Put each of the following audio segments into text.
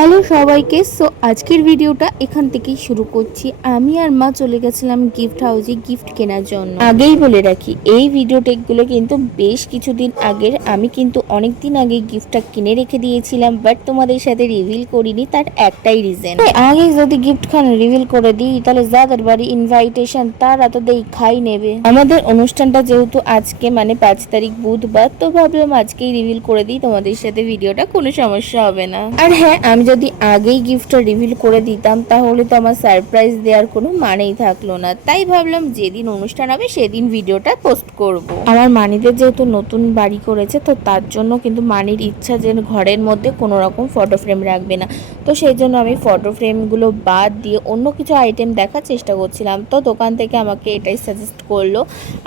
Hello সবাইকে। So আজকের ভিডিওটা এখান থেকেই শুরু করছি। আমি আর মা চলে গেছিলাম গিফট হাউসে গিফট কেনার জন্য। আগেই বলে রাখি, এই ভিডিও টেকগুলো কিন্তু বেশ কিছুদিন আগের। আমি কিন্তু অনেক দিন আগে গিফটটা কিনে রেখে দিয়েছিলাম, বাট তোমাদের সাথে রিভিল করিনি। তার একটাই রিজন, আগে যদি গিফট খান রিভিল করে দিই তাহলে যাদের বাড়ি ইনভাইটেশন তারা তো খাই নেবে। আমাদের অনুষ্ঠানটা যেহেতু আজকে মানে 5 তারিখ বুধবার, তো ভাবলাম আজকেই রিভিল করে দিই, তোমাদের সাথে ভিডিওটা কোনো সমস্যা হবে না। আর হ্যাঁ, আমি যদি আগেই গিফটটা রিভিল করে দিতাম তাহলে তো আমার সারপ্রাইজ দেওয়ার কোনো মানেই থাকলো না। তাই ভাবলাম যেদিন অনুষ্ঠান হবে সেদিন ভিডিওটা পোস্ট করব। আমার মানিদের যেহেতু নতুন বাড়ি করেছে, তো তার জন্য কিন্তু মানির ইচ্ছা যে ঘরের মধ্যে কোনো রকম ফটো ফ্রেম রাখবে না। তো সেই জন্য আমি ফটো ফ্রেমগুলো বাদ দিয়ে অন্য কিছু আইটেম দেখার চেষ্টা করছিলাম। তো দোকান থেকে আমাকে এটাই সাজেস্ট করলো।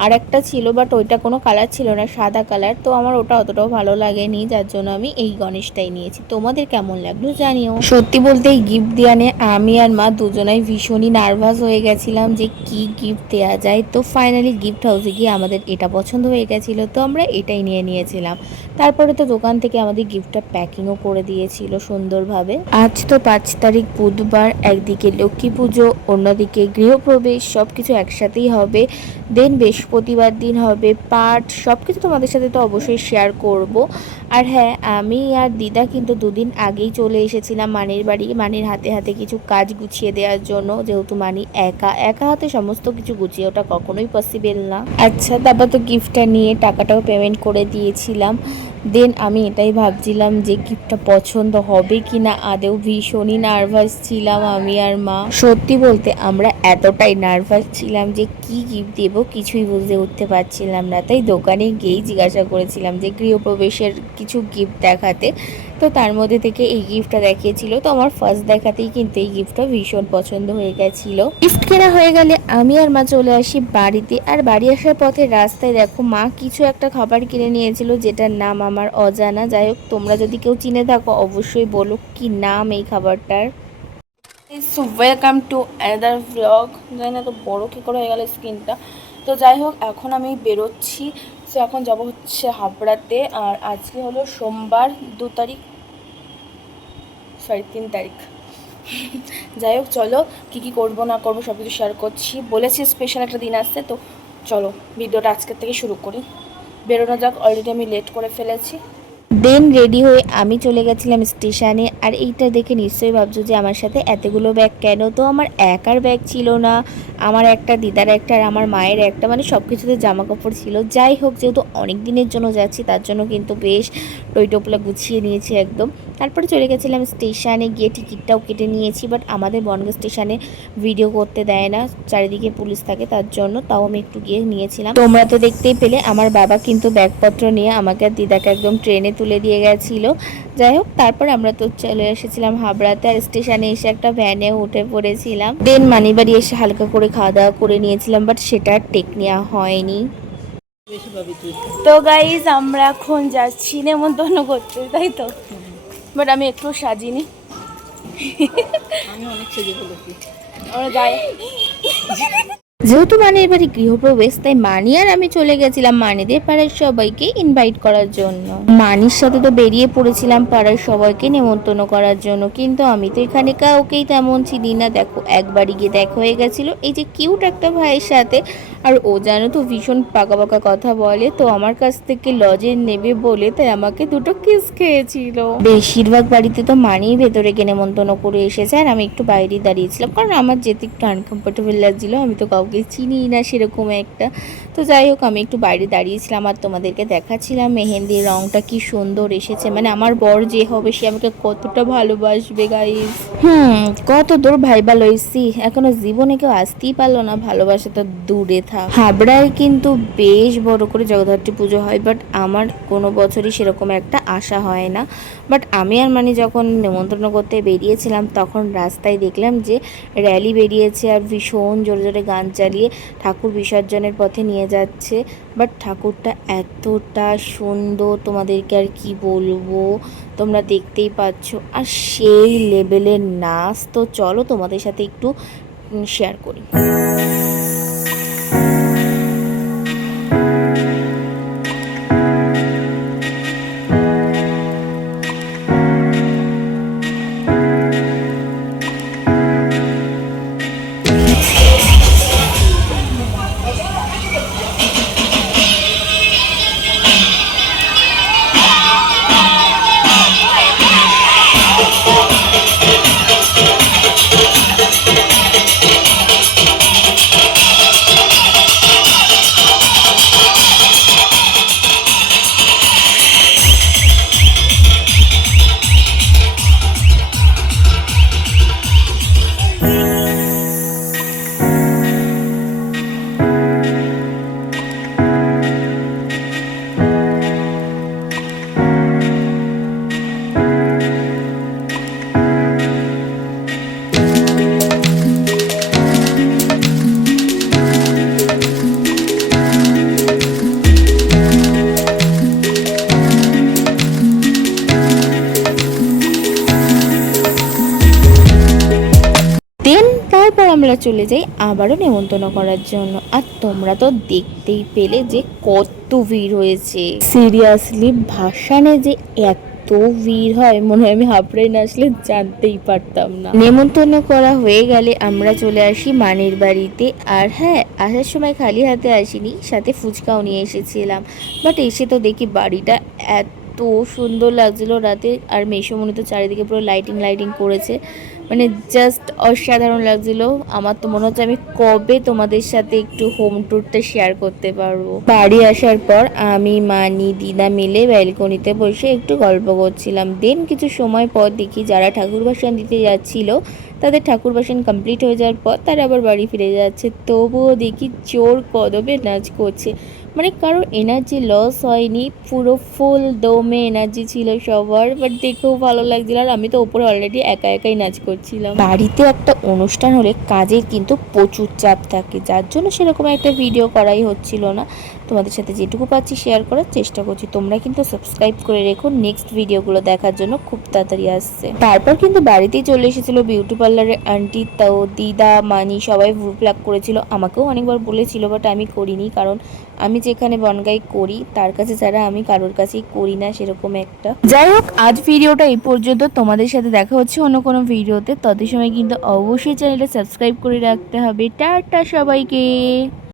আর একটা ছিল, বাট ওইটা কোনো কালার ছিল না, সাদা কালার। তো আমার ওটা অতটাও ভালো লাগেনি, যার জন্য আমি এই গণেশটাই নিয়েছি। তোমাদের কেমন লাগলো জানিও। সত্যি বলতে এই গিফট দেওয়া নিয়ে আমি আর মা দুজনাই ভীষণই নার্ভাস হয়ে গেছিলাম যে কি গিফট দেওয়া যায়। তো ফাইনালি গিফট হাউসে গিয়ে আমাদের এটা পছন্দ হয়ে গেছিল, তো আমরা এটাই নিয়ে নিয়েছিলাম। তারপরে তো দোকান থেকে আমাদের গিফটটা প্যাকিংও করে দিয়েছিল সুন্দরভাবে। আজ তো 5 তারিখ বুধবার, একদিকে লক্ষ্মী পুজো, অন্যদিকে গৃহপ্রবেশ, সব কিছু একসাথেই হবে। দেন বৃহস্পতিবার দিন হবে পাঠ। সব কিছু তোমাদের সাথে তো অবশ্যই শেয়ার করব। আর হ্যাঁ, আমি আর দিদা কিন্তু দুদিন আগেই চলে এসেছিলাম মানির বাড়ি, মানির হাতে হাতে কিছু কাজ গুছিয়ে দেওয়ার জন্য। যেহেতু মানি একা একা হাতে সমস্ত কিছু গুছিয়ে ওটা কখনোই পসিবল না। আচ্ছা, তারপর তো গিফটটা নিয়ে টাকাটাও পেমেন্ট করে দিয়েছিলাম। দেন আমি এটাই ভাবছিলাম যে গিফটটা পছন্দ হবে কি না। আদেও ভীষণই নার্ভাস ছিলাম আমি আর মা। সত্যি বলতে আমরা এতটাই নার্ভাস ছিলাম যে কি গিফট দেবো কিছুই বুঝতে উঠতে পারছিলাম না। তাই দোকানে গিয়েই জিজ্ঞাসা করেছিলাম যে গৃহপ্রবেশের কিছু গিফট দেখাতে। তো তার মধ্যে থেকে এই গিফটটা দেখিয়েছিল। তো আমার ফার্স্ট দেখাতেই কিন্তু এই গিফটটা ভীষণ পছন্দ হয়ে গেছিল। গিফট কেনা হয়ে গেলে আমি আর মা চলে আসি বাড়িতে। আর বাড়ি আসার পথে রাস্তায় দেখো মা কিছু একটা খাবার কিনে নিয়েছিল, যেটার নাম আমার অজানা। যাই হোক, তোমরা যদি কেউ চিনে থাকো অবশ্যই বলো কি নাম এই খাবারটার। So welcome to another vlog. জানি না তো বড়ো কী করে হয়ে গেল স্ক্রিনটা। তো যাই হোক, এখন আমি বেরোচ্ছি। সো এখন যাব হচ্ছে হাবড়াতে। আর আজকে হলো সোমবার 2 তারিখ, সরি 3 তারিখ। যাই হোক, চলো কী কী করবো না করবো সব কিছু শেয়ার করছি। বলেছি স্পেশাল একটা দিন আসছে, তো চলো ভিডিওটা আজকের থেকে শুরু করি। বেরোনো যাক, অলরেডি আমি লেট করে ফেলেছি। দেন রেডি হয়ে আমি চলে গেছিলাম স্টেশনে। আর এইটা দেখে নিশ্চয়ই ভাবছো যে আমার সাথে এতগুলো ব্যাগ কেন। তো আমার একার ব্যাগ ছিল না, আমার একটা, দিদার একটা, আর আমার মায়ের একটা, মানে সব কিছুতে জামা কাপড় ছিল। যাই হোক, যেহেতু অনেক দিনের জন্য যাচ্ছি তার জন্য কিন্তু বেশ টইটোপলা গুছিয়ে নিয়েছি একদম। তারপরে চলে গেছিলাম স্টেশনে, গিয়ে টিকিটটাও কেটে নিয়েছি। বাট আমাদের বনগাঁ স্টেশনে ভিডিও করতে দেয় না, চারিদিকে পুলিশ থাকে, তার জন্য তাও আমি একটু গিয়ে নিয়েছিলাম। তোমরা তো দেখতেই পেলে আমার বাবা কিন্তু ব্যাগপত্র নিয়ে আমাকে আর দিদাকে একদম ট্রেনে তুলে দিয়ে গেছিলো। যাই হোক, তারপর আমরা তো চলে এসেছিলাম হাবড়াতে। আর স্টেশনে এসে একটা ভ্যানে উঠে পড়েছিলাম। দেন মানিবাড়ি এসে হালকা করে খাওয়া দাওয়া করে নিয়েছিলাম, বাট সেটা আর টেক নেওয়া হয়নি। তো গাইজ, আমরা এখন যাচ্ছি নেমন্তন্ন করতে, তাই তো। বাট আমি একটু সাজিনি, আমি অনেক সেজে ফেলেছি। আমরা যাই। যেহেতু মানির বাড়ি গৃহপ্রবেশ, তাই মানি আর আমি চলে গেছিলাম মানিদের পাড়ার সবাইকে ইনভাইট করার জন্য। মানির সাথে তো বেরিয়ে পড়েছিলাম পাড়ার সবাইকে নেমন্তন্ন করার জন্য, কিন্তু আমি তো এখানে কাউকেই তেমন চিনি না। দেখো, একবারই গিয়ে দেখা হয়ে গেছিল এই যে কিউট একটা ভাইয়ের সাথে। আর ও জানো তো ভীষণ পাকা পাকা কথা বলে, তো আমার কাছ থেকে লজের নেবে বলে তাই আমাকে দুটো কিস খেয়েছিল। বেশিরভাগ বাড়িতে তো মানিই ভেতরে গিয়ে নেমন্তন্ন করে এসেছে, আর আমি একটু বাইরেই দাঁড়িয়েছিলাম, কারণ আমার যেতে একটু আনকমফোর্টেবল লাগছিল। আমি তো কাউকে চিনি না সেরকম একটা। তো যাই হোক, আমি একটু বাইরে দাঁড়িয়েছিলাম আর তোমাদেরকে দেখাচ্ছিলাম মেহেন্দির রংটা কি সুন্দর এসেছে। মানে আমার বর যে হবে সে আমাকে কতটা ভালোবাসবে গাইস। কত দূর ভাইবা লইছি, এখনো জীবনে কেউ আসতেই পারলো না, ভালোবাসাটা দূরে থাক। হাবড়ায় কিন্তু বেশ বড় করে জগদ্ধাত্রী পুজো হয়, বাট আমার কোনো বছরই সেরকম একটা আশা হয় না। বাট আমি আর মানে যখন নেমন্তন্ন করতে বেরিয়েছিলাম তখন রাস্তায় দেখলাম যে র্যালি বেরিয়েছে আর ভীষণ জোরে জোরে গান চালিয়ে ঠাকুর বিসর্জনের পথে নিয়ে যাচ্ছে। বাট ঠাকুরটা এতটা সুন্দর, তোমাদেরকে আর কি বলবো, তোমরা দেখতেই পাচ্ছ। আর সেই লেভেলের নাচ, তো চলো তোমাদের সাথে একটু শেয়ার করি। আমরা চলে যাই আবারও নেমন্তন্ন করার জন্য। আর তোমরা তো দেখতেই পেলে যে কত ভিড় হয়েছে। সিরিয়াসলি ভাসানে যে এত ভিড় হয়, মনে হয় আমি হাবড়ায় না আসলে জানতেই পারতাম না। নেমন্তন্ন করা হয়ে গেলে আমরা চলে আসি মানির বাড়িতে। আর হ্যাঁ, আসার সময় খালি হাতে আসিনি, সাথে ফুচকাও নিয়ে এসেছিলাম। বাট এসে তো দেখি বাড়িটা এত সুন্দর লাগছিল রাতে। আর মেসোমণি তো চারিদিকে পুরো লাইটিং লাইটিং করেছে, মানে জাস্ট অসাধারণ লাগছিল। আমার তো মনে হচ্ছে আমি কবে তোমাদের সাথে একটু হোম ট্যুরটা শেয়ার করতে পারবো। বাড়ি আসার পর আমি, মানি, দিদা মিলে ব্যালকনিতে বসে একটু গল্প করছিলাম। দেন কিছু সময় পর দেখি যারা ঠাকুর বাসন দিতে যাচ্ছিল তাদের ঠাকুর বাসন কমপ্লিট হয়ে যাওয়ার পর তারা আবার বাড়ি ফিরে যাচ্ছে। তবুও দেখি জোর কদমে নাচ করছে, মানে কারোর এনার্জি লস হয়নি, পুরো ফুল দমে এনার্জি ছিল সবার। বাট দেখেও ভালো লাগছিল। আর আমি তো ওপরে অলরেডি একা একাই নাচ করছিলাম। বাড়িতে একটা অনুষ্ঠান হলে কাজের কিন্তু প্রচুর চাপ থাকে, যার জন্য সেরকম একটা ভিডিও করাই হচ্ছিল না। তোমাদের সাথে যেটুকু পাচ্ছি শেয়ার করার চেষ্টা করছি। তোমরা কিন্তু সাবস্ক্রাইব করে রেখো নেক্সট ভিডিওগুলো দেখার জন্য, খুব তাড়াতাড়ি আসছে। তারপর কিন্তু বাড়িতেই চলে এসেছিল বিউটি পার্লারের আন্টি, তাও দিদা, মানি সবাই ভ্রু প্লাক করেছিল। আমাকেও অনেকবার বলেছিল, বাট আমি করিনি, কারণ আমি যেখানে বনগাই করি তার কাছে ছাড়া আমি কারোর কাছেই করি না সেরকম একটা। যাই হোক, আজ ভিডিওটা এই পর্যন্ত। তোমাদের সাথে দেখা হচ্ছে অন্য কোনো ভিডিওতে। তত সময় কিন্তু অবশ্যই চ্যানেলটা সাবস্ক্রাইব করে রাখতে হবে। টাটা সবাইকে।